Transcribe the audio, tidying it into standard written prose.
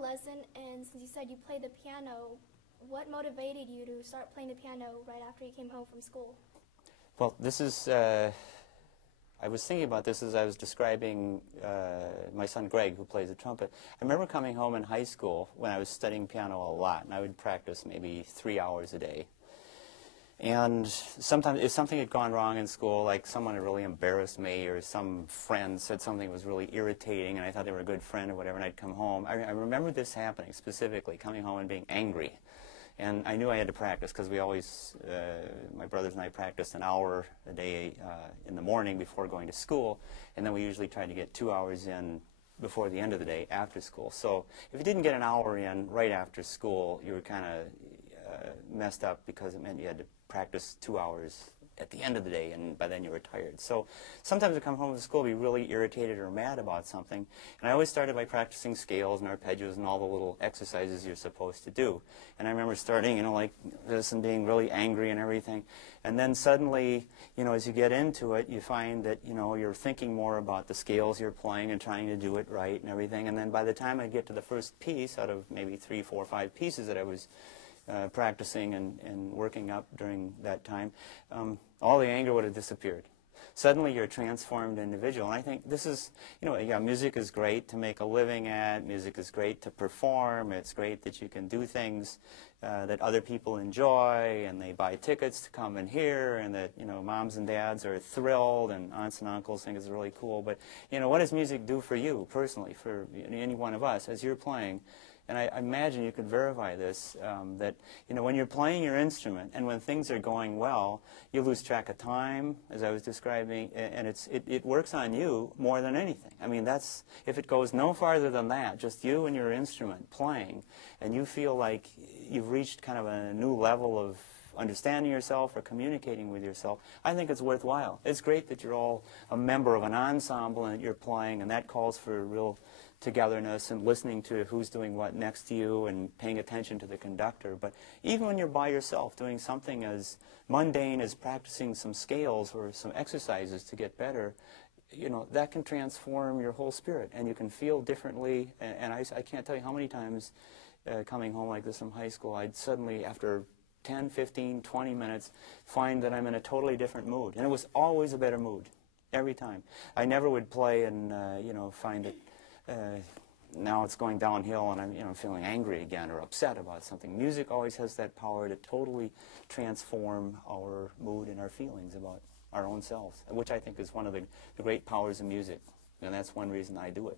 lesson, and since you said you played the piano, what motivated you to start playing the piano right after you came home from school? Well, this is, I was thinking about this as I was describing my son Greg, who plays the trumpet. I remember coming home in high school when I was studying piano a lot, and I would practice maybe 3 hours a day. And sometimes if something had gone wrong in school, like someone had really embarrassed me or some friend said something was really irritating and I thought they were a good friend or whatever, and I'd come home. I remember this happening specifically, coming home and being angry. And I knew I had to practice because we always, my brothers and I practiced an hour a day in the morning before going to school, and then we usually tried to get 2 hours in before the end of the day after school. So if you didn't get an hour in right after school, you were kind of messed up because it meant you had to practice 2 hours at the end of the day, and by then you were tired. So sometimes I come home from school, be really irritated or mad about something, and I always started by practicing scales and arpeggios and all the little exercises you're supposed to do. And I remember starting, you know, like this and being really angry and everything, and then suddenly, you know, as you get into it, you find that, you know, you're thinking more about the scales you're playing and trying to do it right and everything, and then by the time I get to the first piece out of maybe 3, 4, 5 pieces that I was practicing and working up during that time, all the anger would have disappeared. Suddenly you're a transformed individual. And I think this is, you know, yeah, music is great to make a living at. Music is great to perform. It's great that you can do things that other people enjoy, and they buy tickets to come and hear, and that, you know, moms and dads are thrilled, and aunts and uncles think it's really cool. But, you know, what does music do for you personally, for any one of us as you're playing? And I imagine you could verify this, that, you know, when you're playing your instrument and when things are going well, you lose track of time, as I was describing, and it works on you more than anything. I mean, that's, if it goes no farther than that, just you and your instrument playing, and you feel like you've reached kind of a new level of understanding yourself or communicating with yourself, I think it's worthwhile. It's great that you're all a member of an ensemble and that you're playing, and that calls for real togetherness and listening to who's doing what next to you and paying attention to the conductor. But even when you're by yourself doing something as mundane as practicing some scales or some exercises to get better, you know, that can transform your whole spirit, and you can feel differently. And I can't tell you how many times coming home like this from high school, I'd suddenly, after 10, 15, 20 minutes, find that I'm in a totally different mood. And it was always a better mood, every time. I never would play and, you know, find that now it's going downhill and I'm, you know, feeling angry again or upset about something. Music always has that power to totally transform our mood and our feelings about our own selves, which I think is one of the great powers of music. And that's one reason I do it.